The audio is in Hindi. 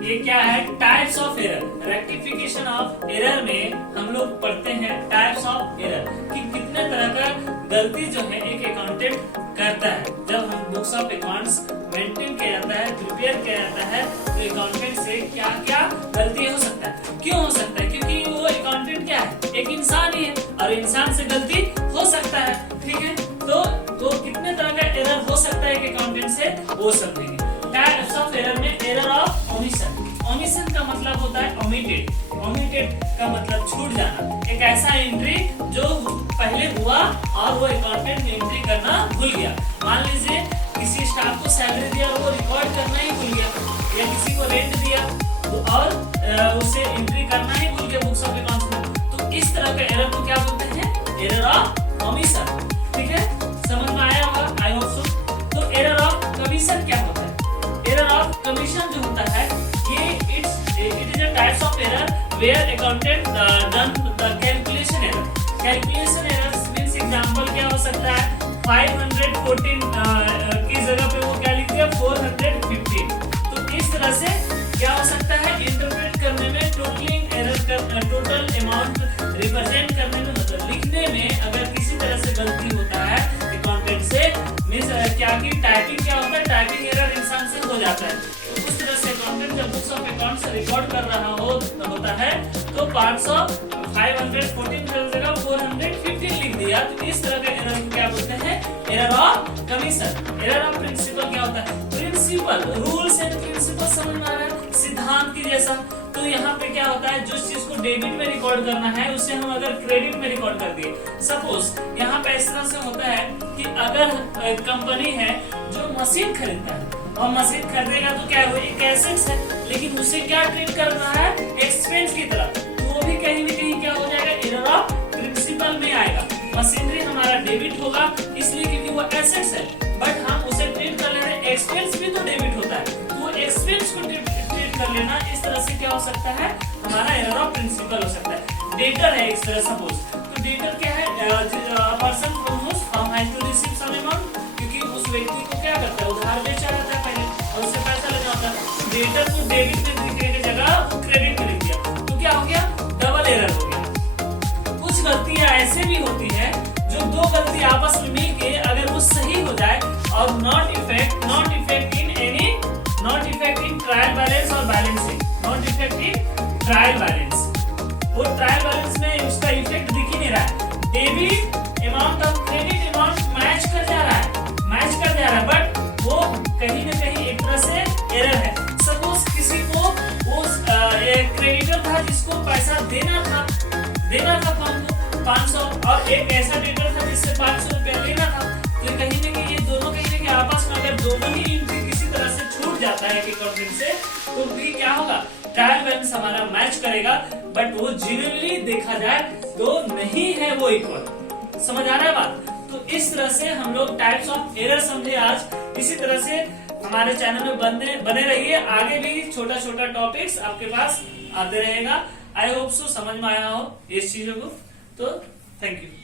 ये क्या है, types of error. Rectification of error में हम लोग पढ़ते हैं टाइप्स ऑफ एरर कि कितने तरह का गलती जो है एक अकाउंटेंट करता है। जब हम बुक्स ऑफ अकाउंट्स मेंटेन किया जाता है, प्रिपेयर किया जाता है, तो अकाउंटेंट से क्या क्या गलती हो सकता है। क्यों हो सकता है? क्योंकि वो अकाउंटेंट क्या है, एक इंसान ही है और इंसान से गलती हो सकता है। ठीक है, तो कितने तरह का एरर हो सकता है एक अकाउंटेंट से, वो समझेंगे। टाइप्स ऑफ एरर में एरर ऑफ ओमिशन। ओमिशन का मतलब होता है ओमिटेड। ओमिटेड का मतलब छूट जाना, एक ऐसा एंट्री जो पहले हुआ और वो अकाउंटेंट एंट्री करना भूल गया। मान लीजिए किसी स्टाफ को सैलरी दिया, वो रिकॉर्ड करना ही भूल गया, या किसी को रेंट दिया और उसे एंट्री करना ही भूल गया बुक्स ऑफ अकाउंट्स में। तो इस तरह का एरर को क्या बोलते हैं, एरर ऑफ ओमिशन। ठीक है, समझ में आया होगा, आई होप सो। तो एरर ऑफ कमीशन क्या होता है? एरर ऑफ कमीशन जो होता है, ये it is a types of error where accountant done the calculation error. Calculation errors means example क्या हो सकता है, 514 की जगह पे वो क्या लिख दिया, 415। तो इस तरह से क्या हो सकता है, इंटरप्रेट करने में, टोटलिंग एरर कर, टोटल अमाउंट रिप्रेजेंट करने में, मतलब लिखने में अगर किसी तरह से गलती होता है अकाउंटेंट से, मींस क्या कि टाइपिंग क्या होता है, टाइपिंग एरर इंसान से हो जाता है। तो उस तरह से अकाउंटेंट जब बुक्स ऑफ अकाउंट्स रिकॉर्ड कर रहा होता है तो 514 की जगह 415 लिख दिया। तो इस तरह के एरर को क्या बोलते हैं, error of commission. Error of principle क्या होता है, प्रिंसिपल, रूल्स एंड प्रिंसिपल समझ में आ रहा है, सिद्धांत की जैसा। तो यहाँ पे क्या होता है, जो चीज को डेबिट में रिकॉर्ड करना है उसे हम अगर क्रेडिट में रिकॉर्ड कर दिए, सपोज यहाँ पे इस तरह से होता है कि अगर कंपनी है जो मशीन खरीदता है और मशीन खरीदेगा तो क्या है, एक एसेट्स है, लेकिन उसे क्या ट्रीट कर रहा है, एक्सपेंस की तरह। तो वो भी कहीं न कहीं क्या हो जाएगा, एरर ऑफ प्रिंसिपल में आएगा। मशीनरी हमारा डेबिट होगा इसलिए क्योंकि वो एसेट्स है, बट हम उसे ट्रीट कर ले रहे हैं, एक्सपेंस भी तो डेबिट होता है, तो एक्सपेंस को ट्रीट कर लेना, इस तरह से क्या हो सकता है, हमारा एरर ऑफ प्रिंसिपल हो सकता है। डेटर है इस तरह सपोज, तो डेटर क्या है, person from whose from has to receive some amount, क्योंकि उस व्यक्ति को क्या करता है, उधार बेचा रहता है पहले और उससे पैसा लेना होता है। डेटर को डेबिट में लिखने की जगह क्रेडिट में लिख दिया, तो क्या हो गया, डबल एरर हो गया। कुछ गलतियां ऐसे भी होती है जो दो गलती आपस में मिलके अगर वो सही हो जाए और not effect in trial balance और balancing, not effect in trial balance, वो ट्रायल बैलेंस में उसका इफेक्ट दिख ही नहीं रहा है। डेबिट अमाउंट और क्रेडिट अमाउंट मैच कर जा रहा है, बट वो कहीं ना कहीं एक तरह से एरर है। सपोज किसी को वो क्रेडिटर था जिसको पैसा देना था 500 और एक ऐसा डेटर था जिससे 500 रुपया लेना था, तो कहीं ना कहीं ये दोनों कहीं ना कहीं आपस में अगर दोनों ही एंट्री किसी तरह से छूट जाता है अकाउंटेंट से, तो भी क्या होगा, ट्रायल बैलेंस हमारा मैच करेगा, बट वो जेन्युइनली देखा जाए तो नहीं है वो इक्वल। समझ आ रहा है बात? तो इस तरह से हम लोग टाइप्स ऑफ एरर समझे आज। इसी तरह से हमारे चैनल में बने रहिए, आगे भी छोटा छोटा टॉपिक्स आपके पास आते रहेगा। आई होप सो समझ में आया हो इस चीजों को, तो थैंक यू।